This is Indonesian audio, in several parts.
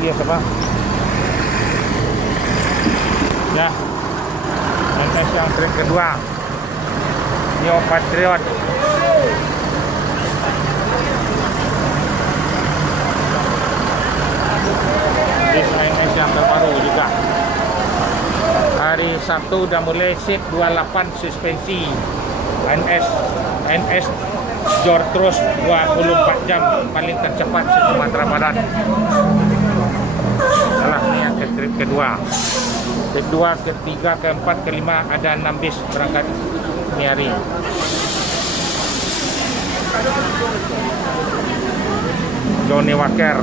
ya siapa? Ya, NS yang trip kedua, Neo Patriot. NS yang terbaru juga. Hari Sabtu udah mulai shift 28 suspensi. NS jor terus 24 jam paling tercepat di Sumatera Barat. Salah ini yang ke trip kedua. Kedua, ketiga, keempat, kelima ada 6 bis berangkat ini hari. Johnny Walker.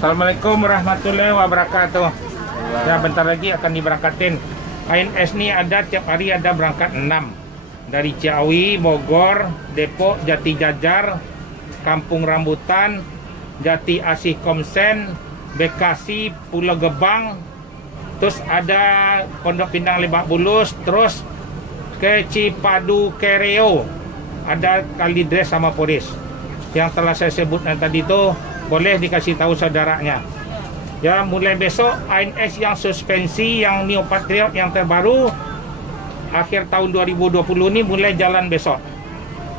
Assalamualaikum warahmatullahi wabarakatuh. Ya, bentar lagi akan diberangkatin. ANS ini ada tiap hari ada berangkat 6 dari Ciawi, Bogor, Depok, Jati Jajar, Kampung Rambutan, Jati Asih Komsen, Bekasi, Pulau Gebang, terus ada Pondok Pinang Lebak Bulus, terus ke Cipadu Kereo, ada Kalidres sama Polis. Yang telah saya sebutkan tadi itu boleh dikasih tahu saudaranya. Ya, mulai besok ANS yang suspensi yang Neo Patriot yang terbaru akhir tahun 2020 ini mulai jalan besok.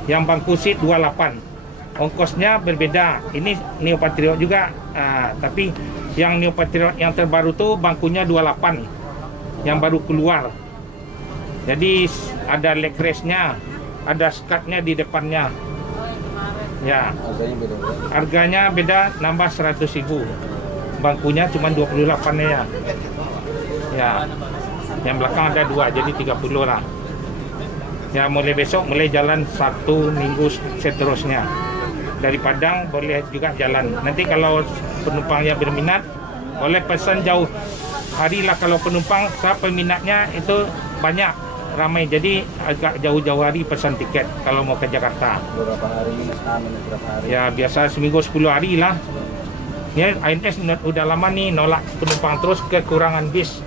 Yang bangku seat 28. Ongkosnya berbeda. Ini Neo Patriot juga, tapi yang Neo Patriot yang terbaru tuh bangkunya 28. Yang baru keluar. Jadi ada leg race-nya, ada skatnya di depannya. Ya, harganya beda nambah 100.000. Bangkunya cuma 28 ya. Ya, yang belakang ada 2 jadi 30 lah. Ya, mulai besok mulai jalan 1 minggu seterusnya. Dari Padang boleh juga jalan. Nanti kalau penumpangnya berminat boleh pesan jauh hari lah. Kalau penumpang peminatnya itu banyak, ramai, jadi agak jauh-jauh hari pesan tiket kalau mau ke Jakarta. Berapa hari? Berapa hari? Ya, biasa seminggu 10 hari lah. Ya, ANS udah lama nih nolak penumpang terus kekurangan bis.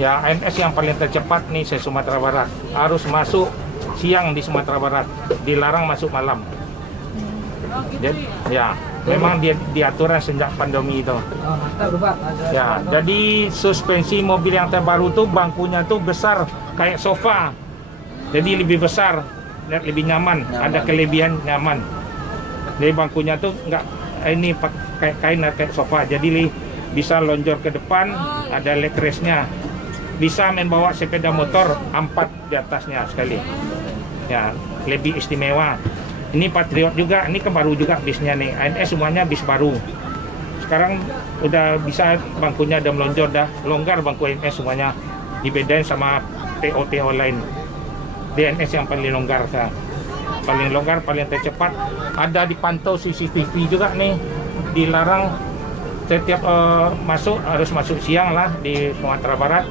Ya, ANS yang paling tercepat nih se Sumatera Barat. Harus masuk siang di Sumatera Barat, dilarang masuk malam. Jadi, ya, memang dia diaturnya sejak pandemi itu. Ya, jadi suspensi mobil yang terbaru tuh bangkunya tuh besar kayak sofa. Jadi lebih besar dan lebih nyaman. Ada kelebihan nyaman. Jadi bangkunya tuh enggak ini pakai kain kayak sofa. Jadi bisa lonjor ke depan, ada leg race-nya. Bisa membawa sepeda motor 4 di atasnya sekali. Ya, lebih istimewa. Ini Patriot juga, ini kan baru juga bisnya nih. ANS semuanya bis baru. Sekarang udah bisa bangkunya udah melonjor, dah longgar bangku ANS semuanya. Dibedain sama PO lain. DNS yang paling longgar, paling longgar, paling tercepat. Ada dipantau CCTV juga nih. Dilarang setiap masuk harus masuk siang lah di Sumatera Barat.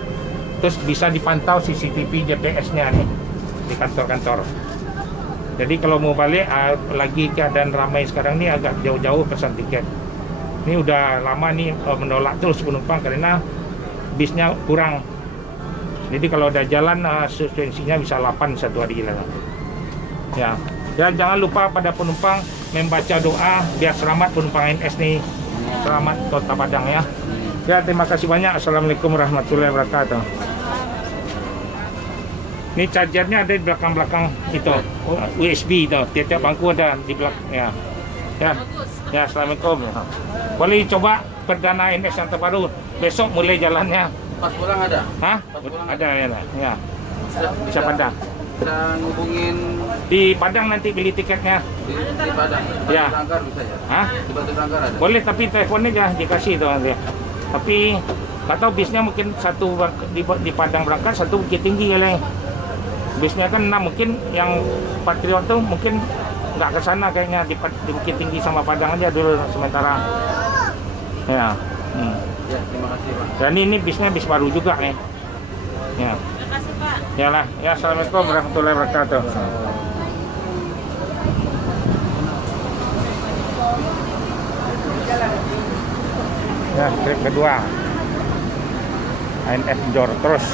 Terus bisa dipantau CCTV GPS-nya nih di kantor-kantor. Jadi kalau mau balik lagi keadaan ramai sekarang nih agak jauh-jauh pesan tiket. Ini udah lama nih menolak terus penumpang karena bisnya kurang. Jadi kalau udah jalan suspensinya bisa 8 satu hari lah. Ya. Dan jangan lupa pada penumpang membaca doa biar selamat penumpang ANS nih. Selamat Kota Padang ya. Ya, terima kasih banyak. Assalamualaikum warahmatullahi wabarakatuh. Ini chargernya ada di belakang-belakang itu, USB itu. Tiap-tiap bangku ada di belakang. Ya, ya, ya. Assalamualaikum. Boleh coba perdana ANS yang terbaru. Besok mulai jalannya. Pas pulang ada? Hah? Ada ya. Ya. Bisa Padang. Bisa ngubungin di Padang nanti beli tiketnya. Di Padang. Ya. Sangkar bisa ya? Hah? Di Batu Sangkar ada. Boleh, tapi teleponnya aja dikasih tuh nanti. Tapi nggak tahu bisnya mungkin satu di Padang berangkat, satu Bukit Tinggi kali. Bisnya kan 6, mungkin yang Patriot tuh mungkin nggak ke sana kayaknya di Bukit Tinggi sama Padang aja dulu sementara. Ya. Ya, terima kasih Pak. Dan ini bisnya bis baru juga nih. Ya. Terima kasih Pak. Ya lah. Ya, assalamualaikum warahmatullahi wabarakatuh. Ya, trip kedua. ANS Jor terus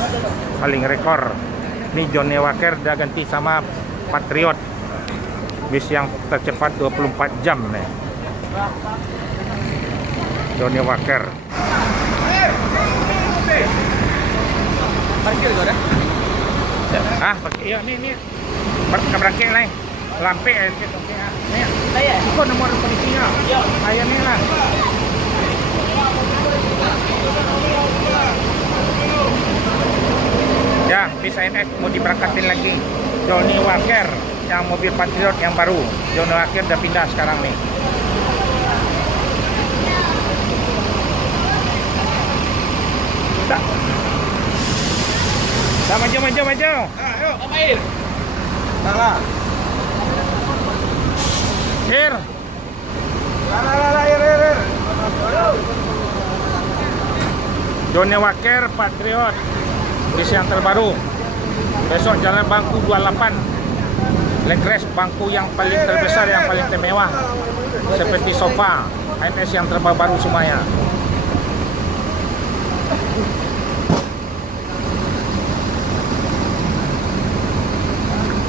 paling rekor. Ini Johnny Walker udah ganti sama Patriot. Bis yang tercepat 24 jam nih. Johnny Walker. Parkir kau dah? Ah, pakai iya nih. Berangkat lah. Lampe nih. Saya. Ikut nomor polisinya. Ya. Saya nih lah. Ya, bis ANS mau diberangkatin lagi. Johnny Walker yang mobil Patriot yang baru. Johnny Walker udah pindah sekarang nih. Dah maju. Ayo, ngapain? Salah. Ir. Ir. Johnny Walker Patriot bis yang terbaru. Besok jalan bangku 28. Legres bangku yang paling terbesar, yang paling termewah, seperti sofa. ANS yang terbaru semuanya.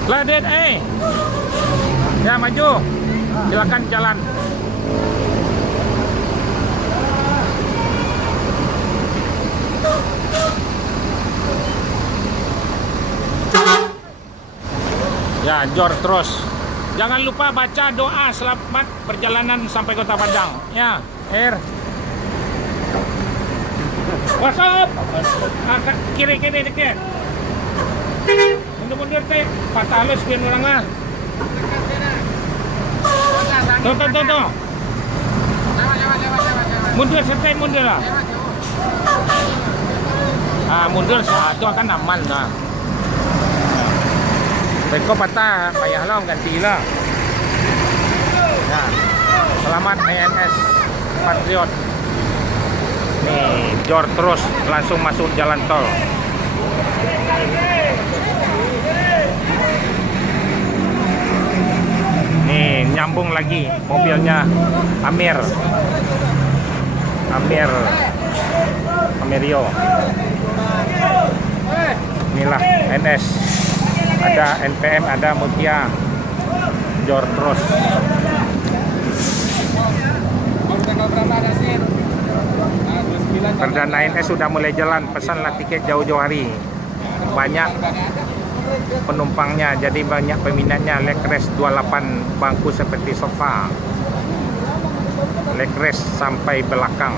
Ladet ya maju, silakan jalan. Ya, jor terus. Jangan lupa baca doa selamat perjalanan sampai Kota Padang. Ya, What's up? Kiri dikit. Mundur teh, patah halus biar orang lah. Tuh. Mundur setai mundur lah. Mundur satu akan aman lah. Beko patah, payahlah gantilah. Ya, selamat ANS Patriot. Nih, jor terus langsung masuk jalan tol. Nih, nyambung lagi mobilnya Amerio. Inilah NS. Ada NPM, ada Mutia. Jor terus. Perdana NS sudah mulai jalan, pesanlah tiket jauh-jauh hari. Banyak penumpangnya, jadi banyak peminatnya. Legres 28 bangku seperti sofa. Legres sampai belakang.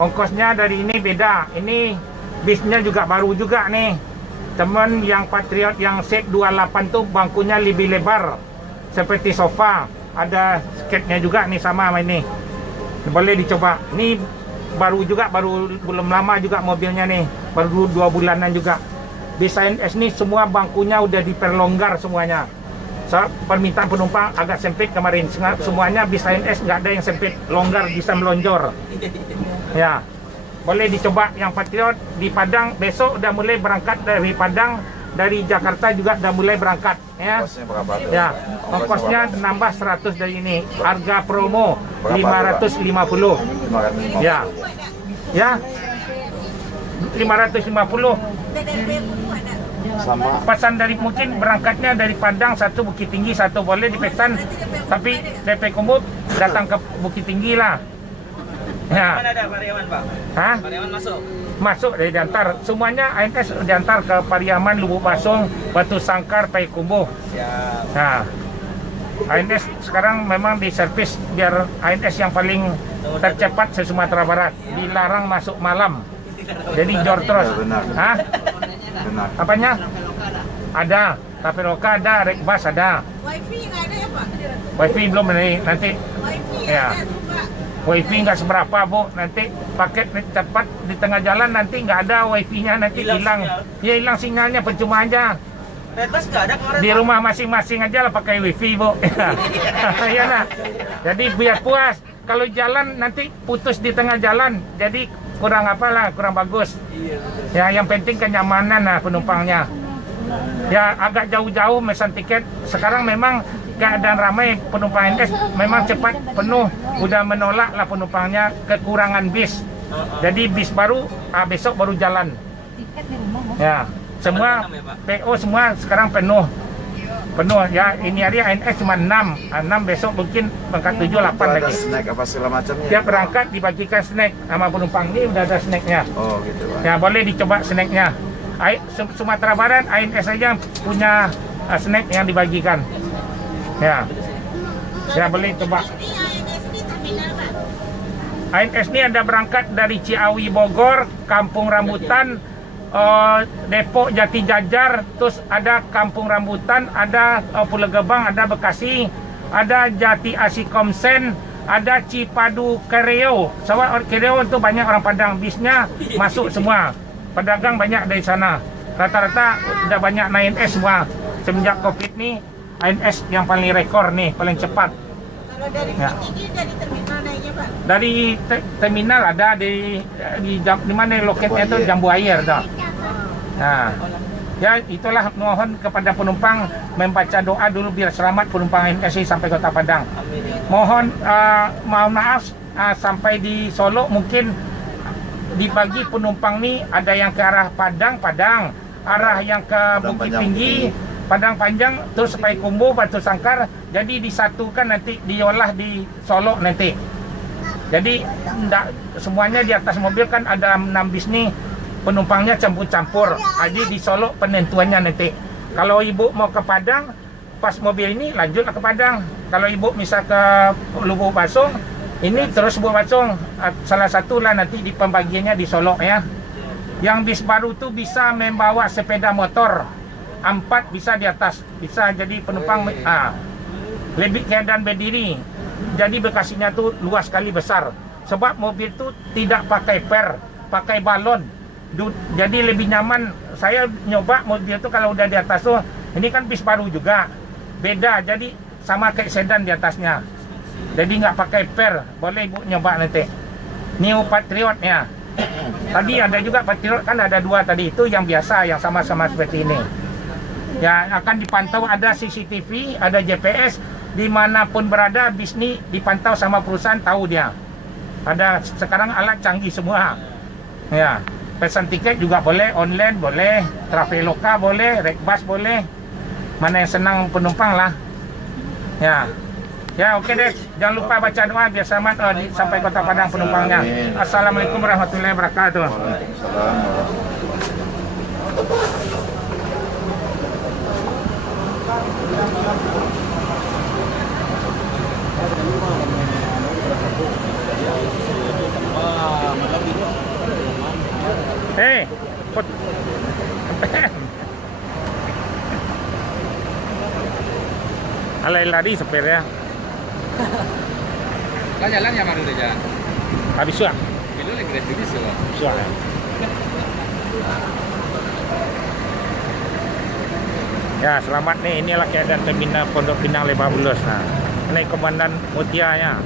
Ongkosnya dari ini beda. Ini bisnya juga baru juga nih. Temen yang Patriot yang set 28 tuh bangkunya lebih lebar seperti sofa. Ada sketnya juga nih sama ini. Boleh dicoba. Ini baru juga, belum lama juga mobilnya nih. Baru 2 bulanan juga. Bis ANS nih semua bangkunya udah diperlonggar semuanya. Permintaan penumpang agak sempit kemarin. Semuanya bis ANS nggak ada yang sempit, longgar, bisa melonjor. Ya. Boleh dicoba yang Patriot di Padang. Besok udah mulai berangkat dari Padang, dari Jakarta juga udah mulai berangkat ya. Ya, ongkosnya nambah 100 dari ini. Harga promo 550. Ya. Ya. 550. Sama. Pesan dari mungkin berangkatnya dari Padang, satu Bukit Tinggi, satu boleh dipesan, tapi DP Kumut datang ke Bukit Tinggi lah. Ya. Mana ada Pariaman, Pak? Hah? Pariaman masuk. Masuk dari diantar. Semuanya ANS diantar ke Pariaman, Lubuk Basung, Batu Sangkar, Payakumbuh. Siap. Nah, ANS sekarang memang diservis biar ANS yang paling tercepat se-Sumatera Barat. Dilarang masuk malam. Jadi jor terus. Ya, benar. Hah? Benar. Apanya? Ada. Traveloka ada, Rekbas ada. Wifi nggak ada ya Pak? Wifi belum nanti. Wifi Ya. ada tuh Pak. Wifi nggak seberapa Bu, nanti paket cepat di tengah jalan nanti nggak ada wifi-nya, nanti hilang. Ya hilang sinyalnya, percuma aja. Redbus nggak ada kemarin, Di Pak. rumah masing-masing aja lah pakai wifi Bu. Iya nah. Jadi biar puas. Kalau jalan nanti putus di tengah jalan, jadi kurang apalah, kurang bagus. Ya yang penting kenyamanan lah penumpangnya. Ya agak jauh-jauh mesan tiket. Sekarang memang keadaan ramai penumpang NS memang cepat penuh, udah menolak lah penumpangnya, kekurangan bis. Jadi bis baru besok baru jalan. Ya, semua PO semua sekarang penuh ya. Ini hari NS cuma 6 besok mungkin berangkat 7 8 Ada lagi. snack apa segala macamnya. Tiap berangkat dibagikan snack sama penumpang, ini udah ada snacknya. Oh gitu Pak. Ya, boleh dicoba snacknya. Sumatera Barat ANS saja punya snack yang dibagikan. Ya, boleh coba. ANS ini ada berangkat dari Ciawi Bogor, Kampung Rambutan, Depok Jati Jajar, terus ada Kampung Rambutan, ada Pulau Gebang, ada Bekasi, ada Jati Asih Komsen, ada Cipadu Kereo. Soalnya Kereo itu banyak orang Padang, bisnya masuk semua. Pedagang banyak dari sana. Rata-rata udah banyak naik ANS semua. Semenjak Covid nih, ANS yang paling rekor nih, paling cepat. Kalau dari Tinggi dari terminal naiknya Pak? Dari terminal ada di mana loketnya itu Jambu Air dah. Nah, ya itulah, mohon kepada penumpang membaca doa dulu biar selamat penumpang ANS sampai Kota Padang. Mohon maaf sampai di Solo mungkin dibagi penumpang nih, ada yang ke arah Padang, arah yang ke Bukit Tinggi, Padang Panjang, terus Payakumbuh, Batu Sangkar. Jadi disatukan nanti diolah di Solo nanti. Jadi semuanya di atas mobil kan ada 6 bis nih, penumpangnya campur-campur. Jadi di Solo penentuannya nanti. Kalau ibu mau ke Padang, pas mobil ini lanjutlah ke Padang. Kalau ibu misal ke Lubuk Basung, ini terus Lubuk Basung. Salah satulah nanti di pembagiannya di Solo ya. Yang bis baru tuh bisa membawa sepeda motor 4 bisa di atas, bisa jadi penumpang lebih keadaan berdiri. Jadi Bekasinya tuh luas sekali, besar. Sebab mobil tuh tidak pakai per, pakai balon. Jadi lebih nyaman. Saya nyoba mobil tuh kalau udah di atas tuh, ini kan bis baru juga, beda. Jadi sama kayak sedan di atasnya. Jadi nggak pakai per, boleh ibu nyoba nanti. New Patriot ya. Tadi ada juga Patriot, kan ada 2 tadi, itu yang biasa, yang sama-sama seperti ini. Ya, akan dipantau, ada CCTV, ada GPS, dimanapun berada bis ini dipantau sama perusahaan, tahu dia. Ada sekarang alat canggih semua. Ya, pesan tiket juga boleh, online boleh, Traveloka boleh, Rekbas boleh. Mana yang senang penumpang lah. Ya, oke deh. Jangan lupa baca doa biar selamat sampai Kota Padang penumpangnya. Assalamualaikum warahmatullahi wabarakatuh. Hei, alay lari sepir ya. Lah jalan ya baru deh jalan. Habis suah. Itu lagi gratis sih loh. Suah. Ya, selamat nih. Inilah keadaan terminal Pondok Pinang Lebak Bulus. Nah, ini Komandan Mutianya.